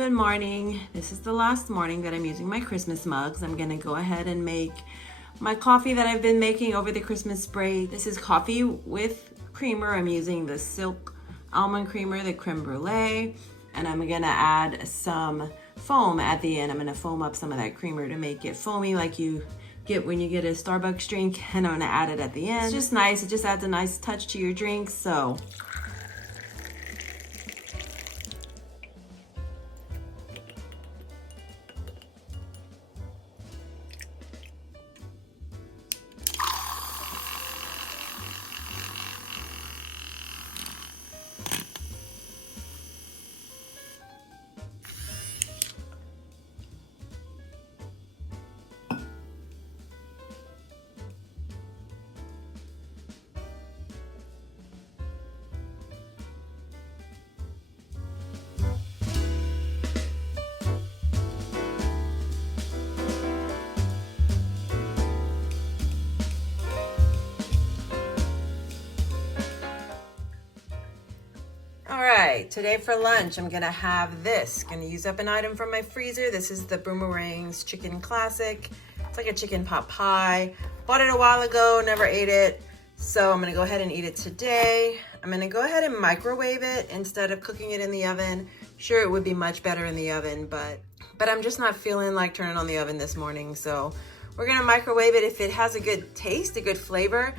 Good morning. This is the last morning that I'm using my Christmas mugs. I'm gonna go ahead and make my coffee that I've been making over the Christmas break. This is coffee with creamer. I'm using the Silk almond creamer, the creme brulee, and I'm gonna add some foam at the end. I'm gonna foam up some of that creamer to make it foamy like you get when you get a Starbucks drink, and I'm gonna add it at the end. It's just nice. It just adds a nice touch to your drink. So all right, today for lunch, I'm gonna have this. Gonna use up an item from my freezer. This is the Boomerang's Chicken Classic. It's like a chicken pot pie. Bought it a while ago, never ate it. So I'm gonna go ahead and eat it today. I'm gonna go ahead and microwave it instead of cooking it in the oven. Sure, it would be much better in the oven, but I'm just not feeling like turning on the oven this morning. So we're gonna microwave it. If it has a good taste, a good flavor,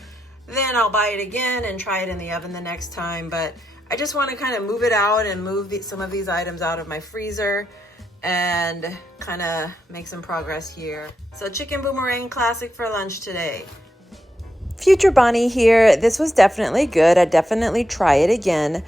then I'll buy it again and try it in the oven the next time. But I just want to kind of move it out and move some of these items out of my freezer and kind of make some progress here. So Chicken Boomerang Classic for lunch today. Future Bonnie here. This was definitely good. I'd definitely try it again.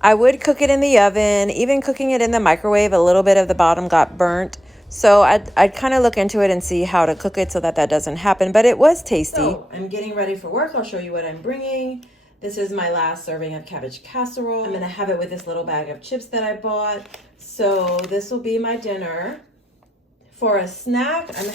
I would cook it in the oven. Even cooking it in the microwave, a little bit of the bottom got burnt. So I'd kind of look into it and see how to cook it so that doesn't happen. But it was tasty. So I'm getting ready for work. I'll show you what I'm bringing. This is my last serving of cabbage casserole. I'm gonna have it with this little bag of chips that I bought. So this will be my dinner. For a snack, I'm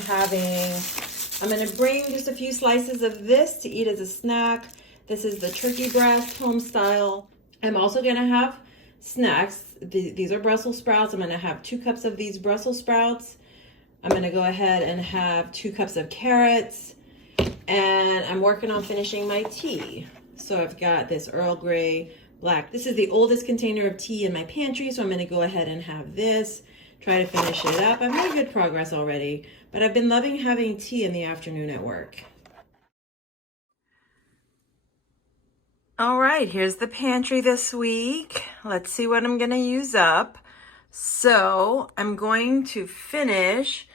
gonna bring just a few slices of this to eat as a snack. This is the turkey breast, home style. I'm also gonna have snacks. These are Brussels sprouts. I'm gonna have 2 cups of these Brussels sprouts. I'm gonna go ahead and have 2 cups of carrots. And I'm working on finishing my tea. So I've got this Earl Grey black. This is the oldest container of tea in my pantry, so I'm gonna go ahead and have this, try to finish it up. I've made good progress already, but I've been loving having tea in the afternoon at work. All right, here's the pantry this week. Let's see what I'm gonna use up. So I'm going to finish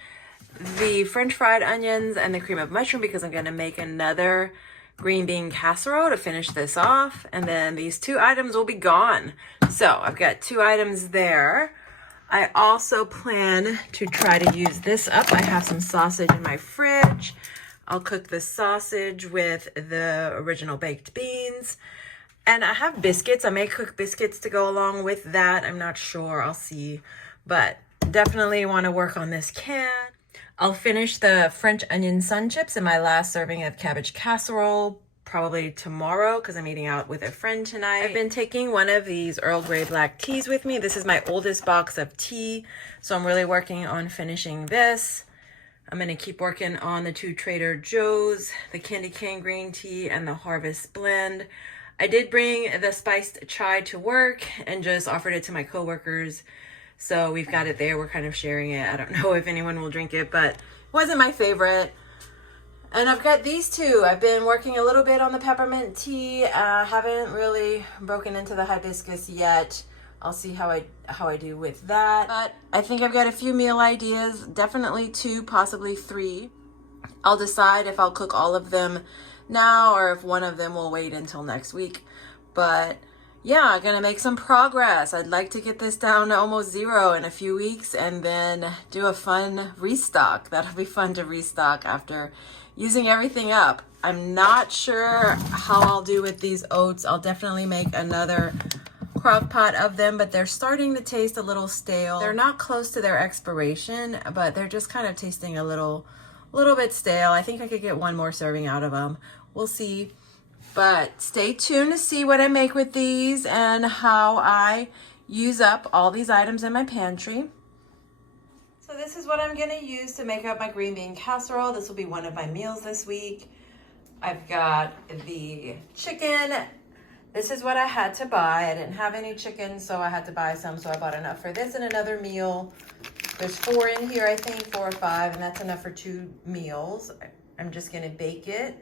the French fried onions and the cream of mushroom because I'm gonna make another green bean casserole to finish this off, and then these 2 items will be gone. So I've got 2 items there. I also plan to try to use this up. I have some sausage in my fridge. I'll cook the sausage with the original baked beans, and I have biscuits. I may cook biscuits to go along with that. I'm not sure, I'll see, but definitely want to work on this can. I'll finish the French onion sun chips in my last serving of cabbage casserole probably tomorrow because I'm eating out with a friend tonight. I've been taking one of these Earl Grey black teas with me. This is my oldest box of tea, so I'm really working on finishing this. I'm going to keep working on the 2 Trader Joe's, the candy cane green tea, and the Harvest blend. I did bring the spiced chai to work and just offered it to my coworkers. So we've got it there. We're kind of sharing it. I don't know if anyone will drink it, but it wasn't my favorite. And I've got these 2. I've been working a little bit on the peppermint tea. Haven't really broken into the hibiscus yet. I'll see how I do with that. But I think I've got a few meal ideas. Definitely 2, possibly 3. I'll decide if I'll cook all of them now or if one of them will wait until next week. But yeah, I'm gonna make some progress. I'd like to get this down to almost 0 in a few weeks and then do a fun restock. That'll be fun to restock after using everything up. I'm not sure how I'll do with these oats. I'll definitely make another crock pot of them, but they're starting to taste a little stale. They're not close to their expiration, but they're just kind of tasting a little bit stale. I think I could get one more serving out of them. We'll see. But stay tuned to see what I make with these and how I use up all these items in my pantry. this is what I'm gonna use to make up my green bean casserole. This will be one of my meals this week. I've got the chicken. This is what I had to buy. I didn't have any chicken, so I had to buy some. So I bought enough for this and another meal. There's 4 in here, I think, 4 or 5, and that's enough for 2 meals. I'm just gonna bake it.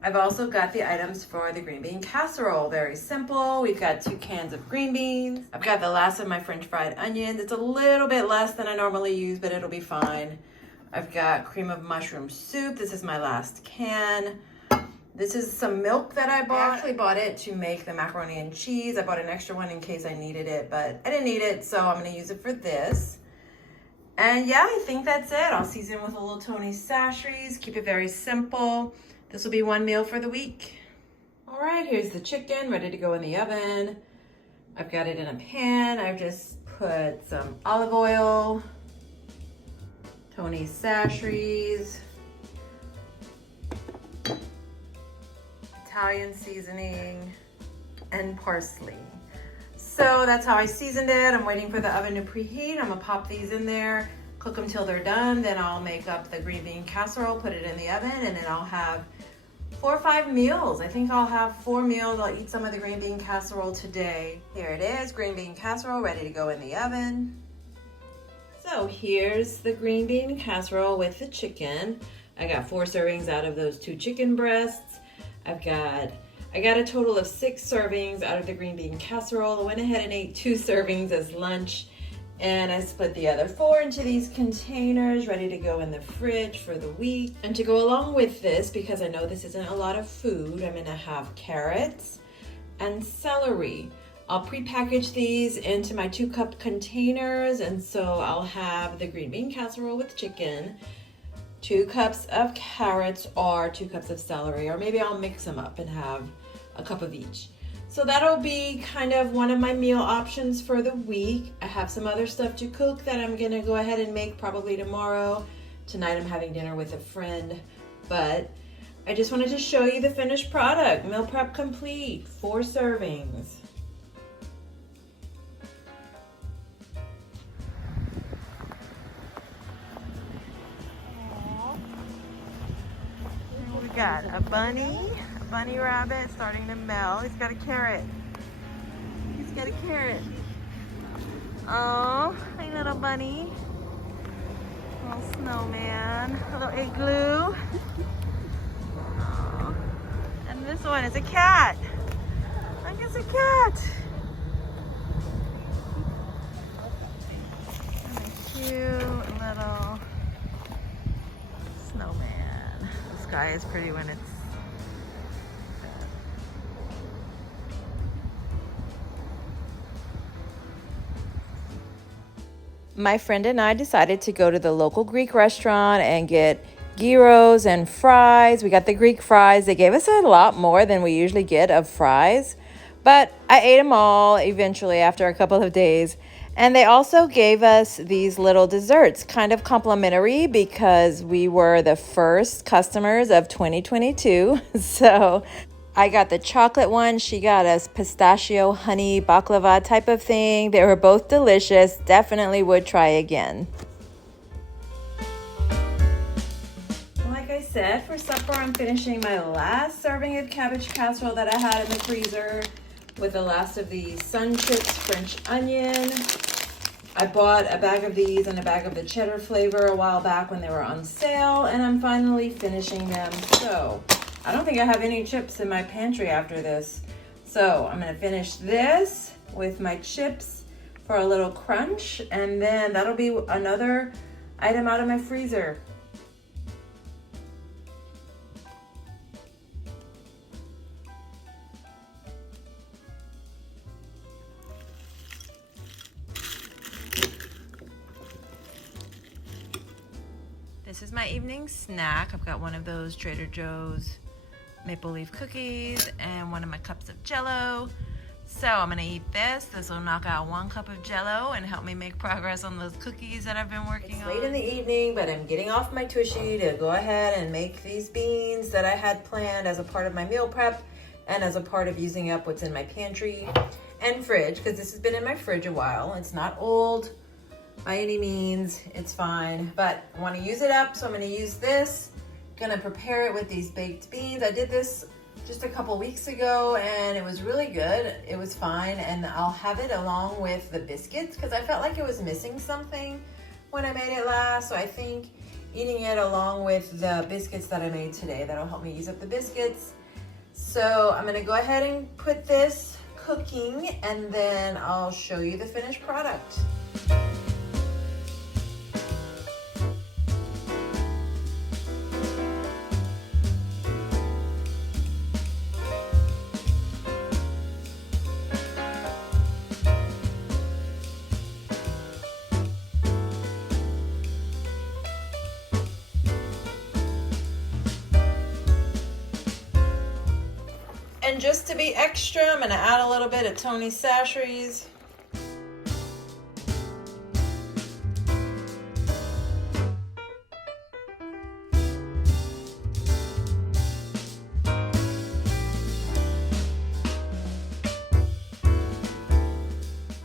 I've also got the items for the green bean casserole. Very simple. We've got 2 cans of green beans. I've got the last of my French fried onions. It's a little bit less than I normally use, but it'll be fine. I've got cream of mushroom soup. This is my last can. This is some milk that I bought. I actually bought it to make the macaroni and cheese. I bought an extra one in case I needed it, but I didn't need it, so I'm gonna use it for this. And yeah, I think that's it. I'll season with a little Tony Chachere's, keep it very simple. This will be one meal for the week. All right, here's the chicken ready to go in the oven. I've got it in a pan. I've just put some olive oil, Tony Chachere's, Italian seasoning, and parsley. So that's how I seasoned it. I'm waiting for the oven to preheat. I'm gonna pop these in there, cook them till they're done. Then I'll make up the green bean casserole, put it in the oven, and then I'll have 4 or 5 meals. I think I'll have 4 meals. I'll eat some of the green bean casserole today. Here it is, green bean casserole ready to go in the oven. So here's the green bean casserole with the chicken. I got 4 servings out of those 2 chicken breasts. I got a total of 6 servings out of the green bean casserole. I went ahead and ate 2 servings as lunch, and I split the other 4 into these containers ready to go in the fridge for the week. And to go along with this, because I know this isn't a lot of food, I'm gonna have carrots and celery. I'll pre-package these into my 2-cup containers, and so I'll have the green bean casserole with chicken, 2 cups of carrots or 2 cups of celery, or maybe I'll mix them up and have a cup of each. So that'll be kind of one of my meal options for the week. I have some other stuff to cook that I'm gonna go ahead and make probably tomorrow. Tonight I'm having dinner with a friend, but I just wanted to show you the finished product. Meal prep complete, 4 servings. We got a bunny rabbit starting to melt. He's got a carrot. He's got a carrot. Oh, hey little bunny. Little snowman. A little igloo. Oh. And this one is a cat. I think it's a cat. And a cute little snowman. The sky is pretty when it's my friend and I decided to go to the local Greek restaurant and get gyros and fries. We got the Greek fries. They gave us a lot more than we usually get of fries, but I ate them all eventually after a couple of days. And they also gave us these little desserts, kind of complimentary because we were the first customers of 2022. So I got the chocolate one. She got us pistachio honey baklava type of thing. They were both delicious. Definitely would try again. Like I said, for supper I'm finishing my last serving of cabbage casserole that I had in the freezer with the last of the sun chips French onion. I bought a bag of these and a bag of the cheddar flavor a while back when they were on sale, and I'm finally finishing them. So I don't think I have any chips in my pantry after this. So I'm gonna finish this with my chips for a little crunch, and then that'll be another item out of my freezer. This is my evening snack. I've got one of those Trader Joe's maple leaf cookies and one of my cups of Jell-O. So I'm gonna eat this. This will knock out 1 cup of Jell-O and help me make progress on those cookies that I've been working on. It's late in the evening, but I'm getting off my tushy to go ahead and make these beans that I had planned as a part of my meal prep and as a part of using up what's in my pantry and fridge, because this has been in my fridge a while. It's not old. by any means, it's fine, but I want to use it up, so I'm going to use this. Gonna prepare it with these baked beans. I did this just a couple weeks ago and it was really good. It was fine, and I'll have it along with the biscuits because I felt like it was missing something when I made it last. So I think eating it along with the biscuits that I made today, that'll help me use up the biscuits. So I'm gonna go ahead and put this cooking and then I'll show you the finished product. And just to be extra, I'm gonna add a little bit of Tony Chachere's.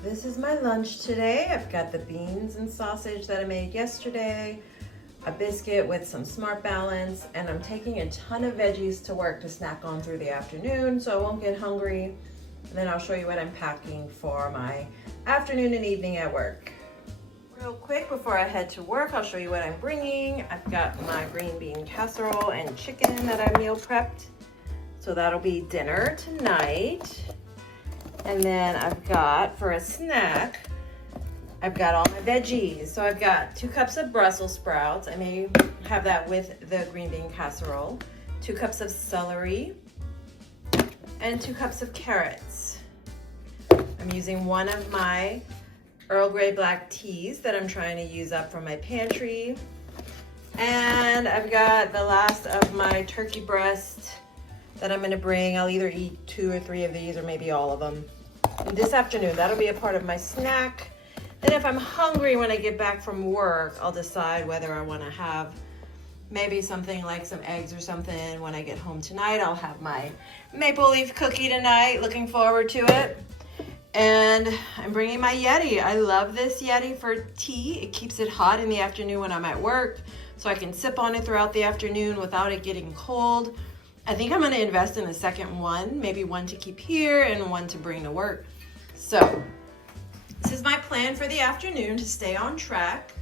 This is my lunch today. I've got the beans and sausage that I made yesterday, a biscuit with some Smart Balance, and I'm taking a ton of veggies to work to snack on through the afternoon so I won't get hungry. And then I'll show you what I'm packing for my afternoon and evening at work. Real quick before I head to work, I'll show you what I'm bringing. I've got my green bean casserole and chicken that I meal prepped. So that'll be dinner tonight. And then I've got, for a snack, I've got all my veggies. So I've got 2 cups of Brussels sprouts. I may have that with the green bean casserole. 2 cups of celery and 2 cups of carrots. I'm using one of my Earl Grey black teas that I'm trying to use up from my pantry. And I've got the last of my turkey breast that I'm gonna bring. I'll either eat 2 or 3 of these or maybe all of them this afternoon. That'll be a part of my snack. Then if I'm hungry when I get back from work, I'll decide whether I want to have maybe something like some eggs or something when I get home tonight. I'll have my maple leaf cookie tonight. Looking forward to it. And I'm bringing my Yeti. I love this Yeti for tea. It keeps it hot in the afternoon when I'm at work, so I can sip on it throughout the afternoon without it getting cold. I think I'm going to invest in a second one, maybe one to keep here and one to bring to work. So this is my plan for the afternoon to stay on track.